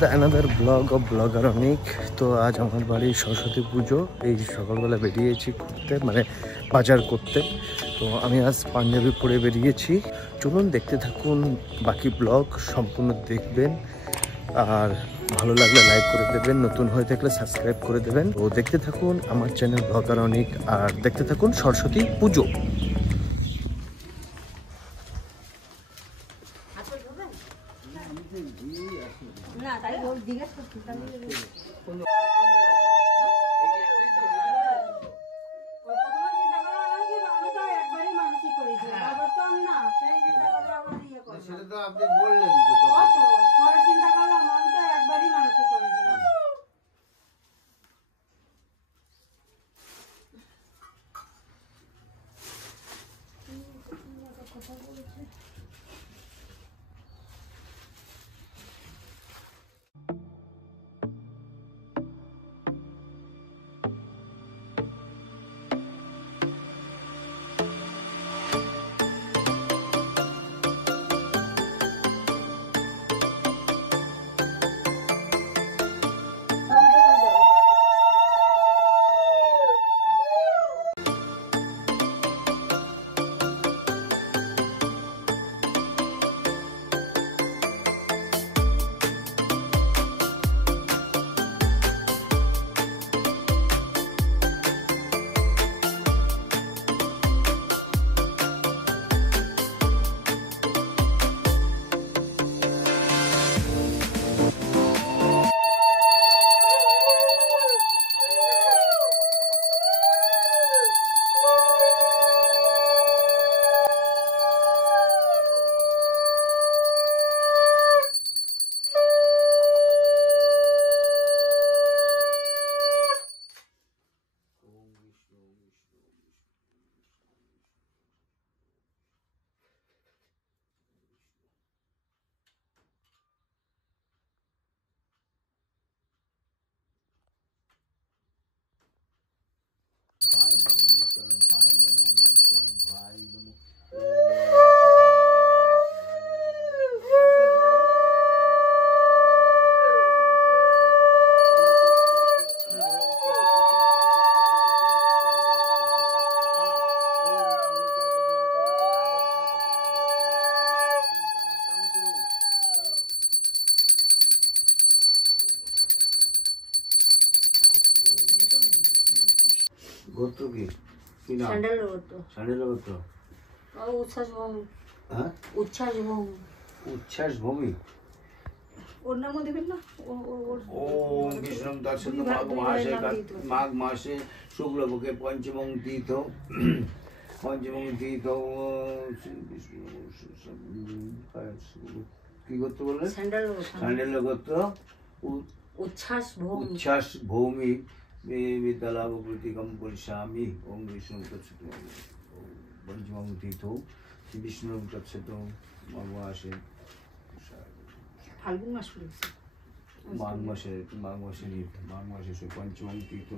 The another blog of blogger Anik. তো আজ আমার বাড়ির সরস্বতী পুজো, এই সকালবেলা বেরিয়েছি ঘুরতে, মানে বাজার করতে। তো আমি আজ পাঞ্জাবি পরে বেরিয়েছি। চলুন দেখতে থাকুন, বাকি ব্লগ সম্পূর্ণ দেখবেন, আর ভালো লাগলে লাইক করে দেবেন, নতুন হয়ে থাকলে সাবস্ক্রাইব করে দেবেন। তো দেখতে থাকুন আমার চ্যানেল ব্লগার অনিক, আর দেখতে থাকুন সরস্বতী পুজো। না তাই ওর জিজ্ঞেস করছি তাহলে সেটা তো আপনি বললেন তো পরে চিন্তা করলাম আমি তো একবারই মানসিক করেছিলাম। কথা বলেছে গোত্র কি? কি নাম? স্যান্ডেলের মতো স্যান্ডেলের গোত্র। উচ্ছ্বাস ভূমি। হ্যাঁ, উচ্ছ্বাস ভূমি। উচ্ছ্বাস ভূমি। ওর নামও দেবেন না? ওম বিষ্ণু দর্শন মাঘ মাসে শুক্লপক্ষে পঞ্চমং তীর্থ কি গোত্র বললেন? স্যান্ডেল গোত্র। উচ্ছ্বাস ভূমি। উচ্ছ্বাস ভৌমি বিদ্যালাভ প্রতিকম পরিস্বামী। ওম বিষ্ণু তৎসত পঞ্চমং তীর্থ বিষ্ণু তৎসত মাঘ মাসে ফাল্গুন মাস পড়েছে। মাঘ মাসে সে পঞ্চমং তীর্থ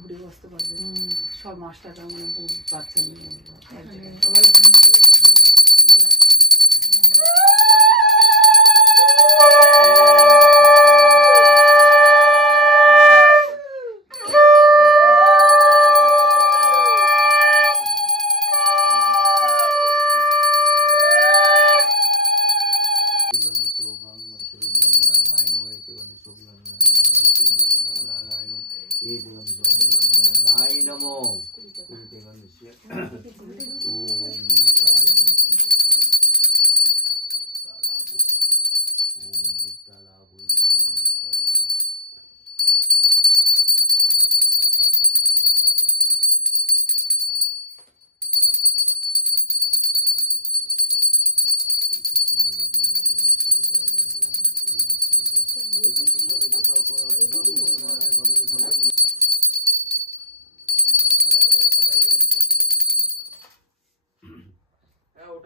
ঘুরে বসতে পারবে সব মাস্টাররা মানে বাচ্চা নিয়ে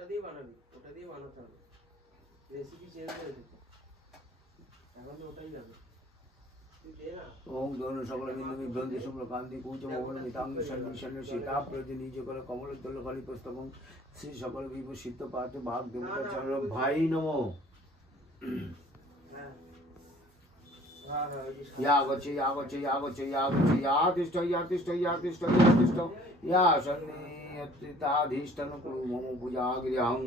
ওটা দিয়ে বানাবি, ওটা দিয়ে বানাতে হবে, রেসিপি চেঞ্জ হয়ে যেত, এখন তো ওটাই যাবে। ওম দোন সকল বিন্দু বিভ্রান্তি সকল কান্তি কুচ মোহন মিতাঙ্গ সন্নিশন্ন সীতা প্রতি নিজ করে কমলোদ্দল কালী পুস্তকং শ্রী সকল বিভূ সিদ্ধ পার্থ ভাগ দেবতা চরণ ভাই নমো। या गच्छ या गच्छ या गच्छ या गच्छ या तिष्ठ या तिष्ठ या तिष्ठ या तिष्ठ या सन्नियतिताधीष्टन कुरु मम पूजागृहं।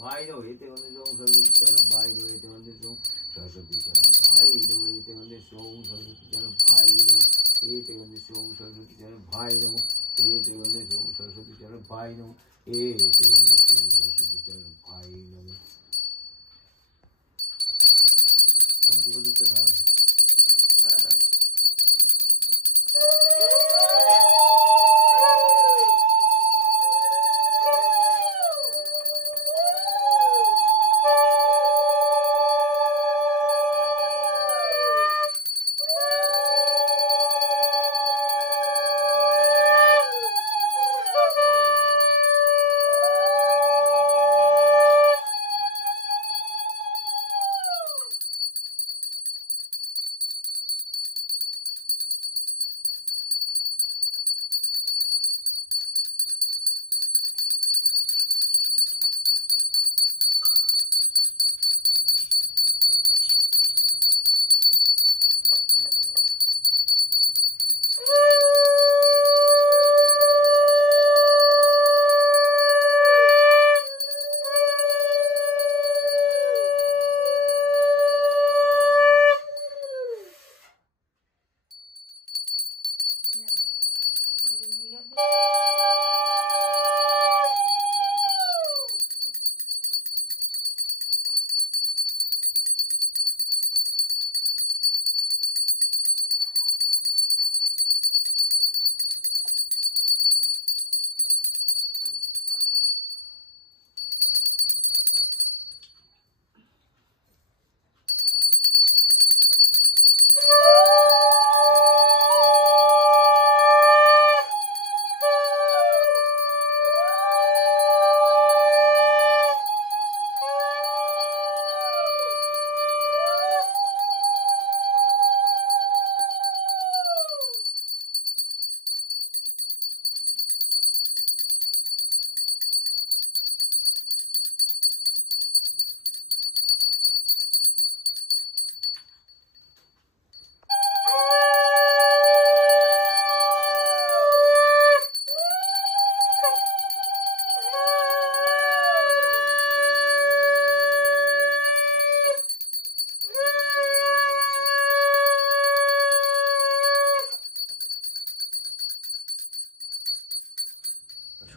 भाई लो ये तेरे बंदे सोम सरस्वती चरण भाई लो ये तेरे बंदे सोम सरस्वती चरण भाई लो ये तेरे बंदे सोम सरस्वती चरण भाई लो ये तेरे बंदे सोम सरस्वती चरण भाई लो ये तेरे बंदे सोम सरस्वती चरण भाई लो ये तेरे बंदे सोम सरस्वती चरण भाई लो। कौन सी बोली तो था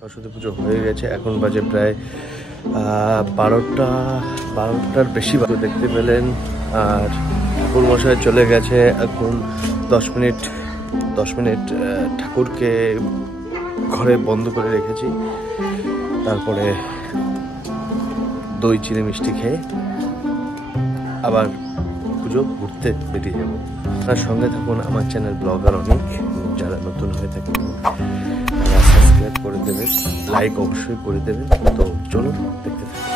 সরস্বতী পুজো হয়ে গেছে, এখন বাজে প্রায় 12টার বেশি দেখতে পেলেন। আর ঠাকুর মশাই চলে গেছে, এখন 10 মিনিট ঠাকুরকে ঘরে বন্ধ করে রেখেছি, তারপরে দই চিড়ে মিষ্টি খেয়ে আবার পুজো ঘুরতে বেরিয়ে যাবো। তার সঙ্গে থাকুন আমার চ্যানেল ব্লগার অনেক, যারা নতুন হয়ে থাকেন সাবস্ক্রাইব করে দেবেন, লাইক অবশ্যই করে দেবেন। তো চলুন দেখতে থাকুন।